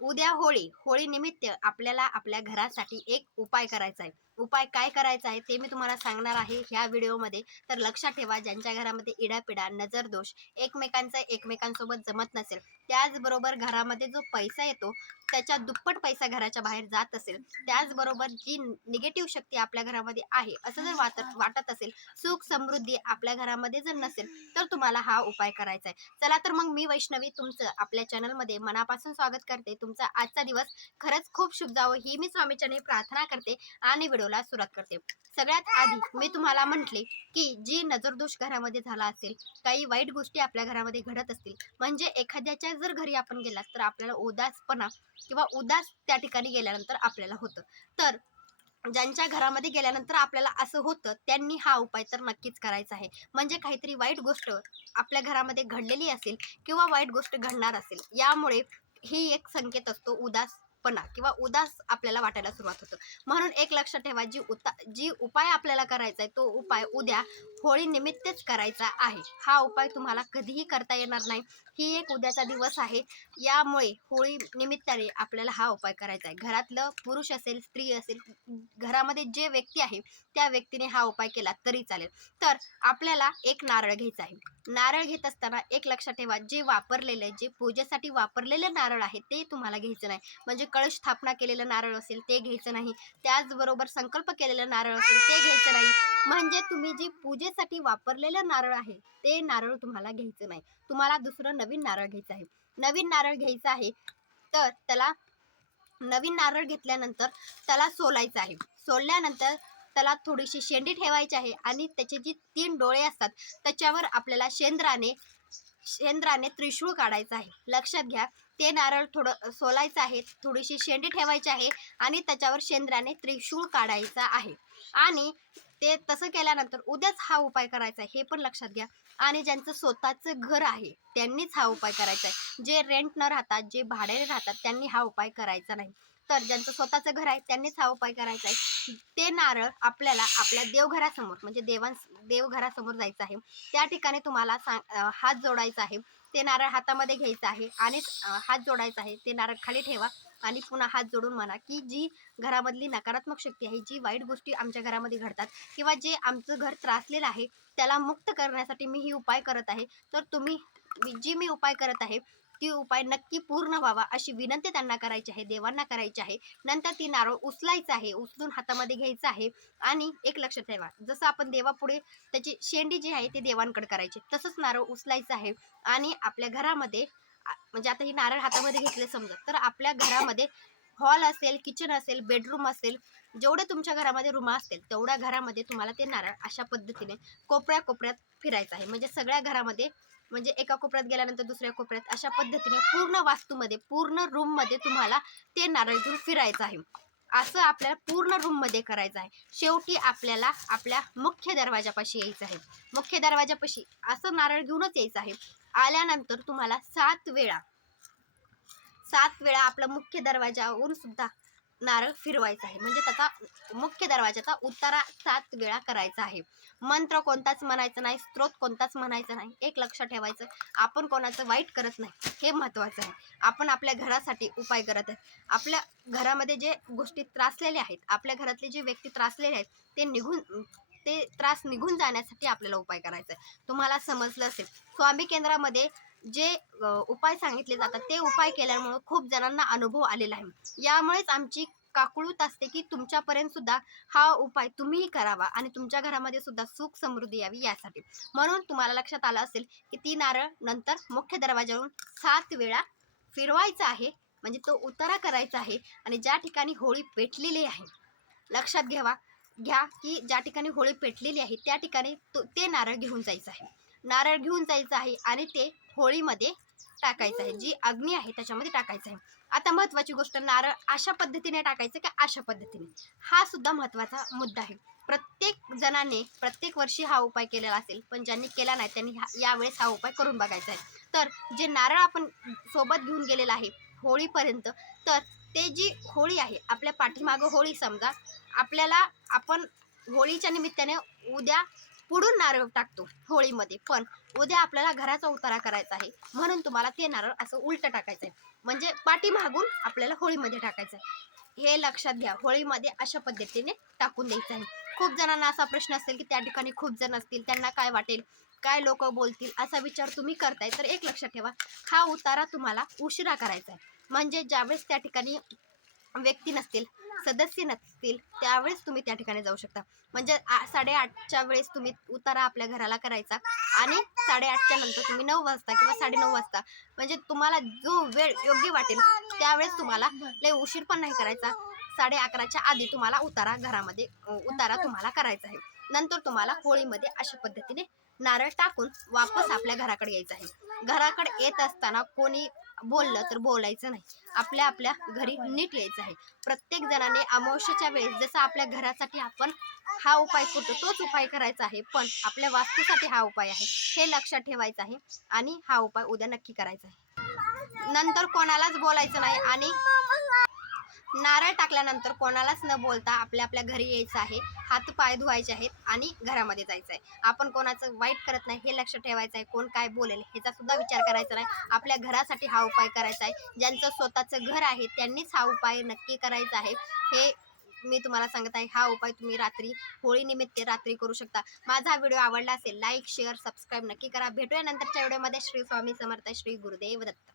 उद्या होळी होळी निमित्त आपल्याला आपल्या घरासाठी एक उपाय करायचा आहे. उपाय काय करायचा आहे ते मी तुम्हाला सांगणार आहे ह्या व्हिडिओमध्ये. तर लक्षात ठेवा ज्यांच्या घरामध्ये इडापिडा नजर दोष एकमेकांचं एकमेकांसोबत जमत नसेल त्याचबरोबर घरामध्ये जो पैसा येतो त्याच्या दुप्पट पैसा घराच्या बाहेर जात असेल त्याचबरोबर जी निगेटिव्ह शक्ती आपल्या घरामध्ये आहे असं जर वाटत वाटत असेल सुख समृद्धी आपल्या घरामध्ये जर नसेल तर तुम्हाला हा उपाय करायचा आहे. चला तर मग मी वैष्णवी तुमचं आपल्या चॅनलमध्ये मनापासून स्वागत करते. तुमचा आजचा दिवस खरंच खूप शुभ जावं ही मी स्वामीच्याने प्रार्थना करते आणि व्हिडिओला सुरुवात करते. सगळ्यात आधी मी तुम्हाला म्हटले की जी नजरदोष घरामध्ये झाला असेल काही वाईट गोष्टी आपल्या घरामध्ये घडत असतील म्हणजे एखाद्याच्या जर घरी आपण गेलात तर आपल्याला उदासपणा किंवा उदास त्या ठिकाणी गेल्यानंतर आपल्याला होतं. तर ज्यांच्या घरामध्ये गेल्यानंतर आपल्याला असं होतं त्यांनी हा उपाय तर नक्कीच करायचा आहे. म्हणजे काहीतरी वाईट गोष्ट आपल्या घरामध्ये घडलेली असेल किंवा वाईट गोष्ट घडणार असेल यामुळे ही एक संकेत असतो उदास उदासपणा किंवा उदास आपल्याला वाटायला सुरुवात होतं. म्हणून एक लक्षात ठेवा जी उता जी उपाय आपल्याला करायचा आहे तो उपाय उद्या होळीनिमित्तच करायचा आहे. हा उपाय तुम्हाला कधीही करता येणार नाही. ही एक उद्याचा दिवस आहे. यामुळे होळी निमित्ताने आपल्याला हा उपाय करायचा आहे. घरातलं पुरुष असेल स्त्री असेल घरामध्ये जे व्यक्ती आहे त्या व्यक्तीने हा उपाय केला तरी चालेल. तर आपल्याला एक नारळ घ्यायचा आहे. नारळ घेत असताना एक लक्षात ठेवा जे वापरलेले जे पूजेसाठी वापरलेले नारळ आहे ते तुम्हाला घ्यायचं नाही. म्हणजे कळश स्थापना केलेलं नारळ असेल ते घ्यायचं नाही. त्याचबरोबर संकल्प केलेलं नारळ असेल ते घ्यायचं नाही. म्हणजे तुम्ही जी पूजेसाठी वापरलेलं नारळ आहे ते नारळ तुम्हाला घ्यायचं नाही. तुम्हाला दुसरं नवीन नारळ घ्यायचं आहे. नवीन नारळ घ्यायचं आहे तर त्याला नवीन नारळ घेतल्यानंतर त्याला सोलायचं आहे. सोलल्यानंतर त्याला थोडीशी शेंडी ठेवायची आहे आणि त्याचे जी तीन डोळे असतात त्याच्यावर आपल्याला शेंद्राने शेंद्राने त्रिशूळ काढायचं आहे. लक्षात घ्या ते नारळ थोडं सोलायचं आहे. थोडीशी शेंडी ठेवायची आहे आणि त्याच्यावर शेंद्राने त्रिशूळ काढायचा आहे. आणि ते तसं केल्यानंतर उद्याच हा उपाय करायचा आहे हे पण लक्षात घ्या. आणि ज्यांचं स्वतःचं घर आहे त्यांनीच हा उपाय करायचा आहे. जे रेंट न राहतात जे भाड्याने राहतात त्यांनी हा उपाय करायचा नाही. तर ज्यांचं स्वतःचं घर आहे त्यांनीच हा उपाय करायचा आहे. ते नारळ आपल्याला आपल्या देवघरासमोर म्हणजे देवां देवघरासमोर जायचं आहे. त्या ठिकाणी तुम्हाला सांग हात जोडायचा आहे. ते नारळ हातामध्ये घ्यायचं आहे आणि हात जोडायचा आहे. ते नारळ खाली ठेवा आणि पुन्हा हात जोडून म्हणा की जी घरामधली नकारात्मक शक्ती आहे जी वाईट गोष्टी आमच्या घरामध्ये घडतात किंवा जे आमचं घर त्रासलेलं आहे त्याला मुक्त करण्यासाठी मी ही उपाय करत आहे. तर तुम्ही जी मी उपाय करत आहे ती उपाय नक्की पूर्ण व्हावा अशी विनंती त्यांना करायची आहे देवांना करायची आहे. नंतर ती नारळ उचलायचं आहे उचलून हातामध्ये घ्यायचं आहे आणि एक लक्षात ठेवा. जसं आपण देवापुढे त्याची शेंडी जी आहे ती देवांकडे करायची तसंच नारळ उचलायचं आहे आणि आपल्या घरामध्ये म्हणजे आता ही नारळ हातामध्ये घेतले समजा तर आपल्या घरामध्ये हॉल असेल किचन असेल बेडरूम असेल जेवढे तुमच्या घरामध्ये रूम असतील तेवढ्या घरामध्ये तुम्हाला ते नारळ अशा पद्धतीने कोपऱ्या कोपऱ्यात फिरायचं आहे. म्हणजे सगळ्या घरामध्ये म्हणजे एका कोपऱ्यात गेल्यानंतर दुसऱ्या कोपऱ्यात अशा पद्धतीने पूर्ण वास्तूमध्ये पूर्ण रूममध्ये तुम्हाला ते नारळ घेऊन फिरायचं आहे. असं आपल्याला पूर्ण रूममध्ये करायचं आहे. शेवटी आपल्याला आपल्या मुख्य दरवाजापाशी यायचं आहे. मुख्य दरवाजापाशी असं नारळ घेऊनच यायचं आहे. आल्यानंतर तुम्हाला सात वेळा सात वेळा आपला मुख्य दरवाजावरून सुद्धा नारळ फिरवायचा आहे. म्हणजे त्याचा मुख्य दरवाजाचा उतारा सात वेळा करायचा आहे. मंत्र कोणताच म्हणायचा नाही स्त्रोत कोणताच म्हणायचा नाही. एक लक्ष ठेवायचं आपण कोणाचं वाईट करत नाही हे महत्त्वाचं आहे. आपण आपल्या घरासाठी उपाय करत आहे आपल्या घरामध्ये जे गोष्टी त्रासलेल्या आहेत आपल्या घरातले जे व्यक्ती त्रासलेले आहेत ते निघून ते त्रास निघून जाण्यासाठी आपल्याला उपाय करायचा आहे. तुम्हाला समजलं असेल. स्वामी केंद्रामध्ये जे उपाय सांगितले जातात ते उपाय केल्यामुळं खूप जणांना अनुभव आलेला आहे. यामुळेच आमची काकुळूत असते की तुमच्यापर्यंत सुद्धा हा उपाय तुम्हीही करावा आणि तुमच्या घरामध्ये सुद्धा सुख समृद्धी यावी यासाठी. म्हणून तुम्हाला लक्षात आलं असेल की ती नारळ नंतर मुख्य दरवाजावरून सात वेळा फिरवायचा आहे म्हणजे तो उतारा करायचा आहे आणि ज्या ठिकाणी होळी पेटलेली आहे लक्षात घ्यावा घ्या की ज्या ठिकाणी होळी पेटलेली आहे त्या ठिकाणी तो ते नारळ घेऊन जायचं आहे. नारळ घेऊन जायचं आहे आणि ते होळीमध्ये टाकायचं आहे. जी अग्नी आहे त्याच्यामध्ये टाकायचं आहे. आता महत्त्वाची गोष्ट नारळ अशा पद्धतीने टाकायचं की अशा पद्धतीने. हा सुद्धा महत्त्वाचा मुद्दा आहे. प्रत्येक जणाने प्रत्येक वर्षी हा उपाय केलेला असेल पण ज्यांनी केला नाही त्यांनी हा यावेळेस हा उपाय करून बघायचा आहे. तर जे नारळ आपण सोबत घेऊन गेलेलं आहे होळीपर्यंत तर ते जी होळी आहे आपल्या पाठीमागं होळी समजा आपल्याला आपण होळीच्या निमित्ताने उद्या पुढून नारळ टाकतो होळीमध्ये. पण उद्या आपल्याला घराचा उतारा करायचा आहे. म्हणून तुम्हाला ते नारळ असं उलट टाकायचं आहे म्हणजे पाठीमागून आपल्याला होळीमध्ये टाकायचं आहे हे लक्षात घ्या. होळीमध्ये अशा पद्धतीने टाकून द्यायचं आहे. खूप जणांना असा प्रश्न असेल की त्या ठिकाणी खूप जण असतील. त्यांना काय वाटेल? काय लोक बोलतील? असा विचार तुम्ही करताय तर एक लक्षात ठेवा. हा उतारा तुम्हाला उशिरा करायचा आहे. म्हणजे ज्यावेळेस त्या ठिकाणी व्यक्ती नसतील सदस्य नसतील त्यावेळेस तुम्ही त्या ठिकाणी जाऊ शकता. म्हणजे साडेआठच्या वेळेस तुम्ही उतारा आपल्या घराला करायचा आणि साडेआठच्या नंतर तुम्ही नऊ वाजता किंवा साडेनऊ वाजता म्हणजे तुम्हाला जो वेळ योग्य वाटेल त्यावेळेस तुम्हाला लय उशीर पण नाही करायचा. साडे अकराच्या आधी तुम्हाला उतारा घरामध्ये उतारा तुम्हाला करायचा आहे. नंतर तुम्हाला होळीमध्ये अशा पद्धतीने नारळ टाकून वापस आपल्या घराकडे यायचं आहे. घराकडे येत असताना कोणी बोललं तर बोलायचं नाही. आपल्या आपल्या घरी नीट यायचं आहे. प्रत्येक जणाने अमावश्याच्या वेळेस जसं आपल्या घरासाठी आपण हा उपाय करतो तोच उपाय करायचा आहे. पण आपल्या वास्तूसाठी हा उपाय आहे. हे लक्षात ठेवायचं आहे आणि हा उपाय उद्या नक्की करायचा आहे. नंतर कोणालाच बोलायचं नाही आणि नारळ टाकल्यानंतर कोणालाच न बोलता आपल्या आपल्या घरी यायचं आहे हात पाय धुवायचे आहेत आणि घरामध्ये जायचं आहे. आपण कोणाचं वाईट करत नाही हे लक्ष ठेवायचं आहे कोण काय बोलेल ह्याचा सुद्धा विचार करायचा नाही. आपल्या घरासाठी हा उपाय करायचा आहे. ज्यांचं स्वतःचं घर आहे त्यांनीच हा उपाय नक्की करायचा आहे. हे मी तुम्हाला सांगत आहे हा उपाय तुम्ही रात्री होळीनिमित्त रात्री करू शकता. माझा हा व्हिडिओ आवडला असेल लाईक शेअर सबस्क्राईब नक्की करा. भेटूया नंतरच्या व्हिडिओमध्ये. श्री स्वामी समर्थ श्री गुरुदेव दत्त.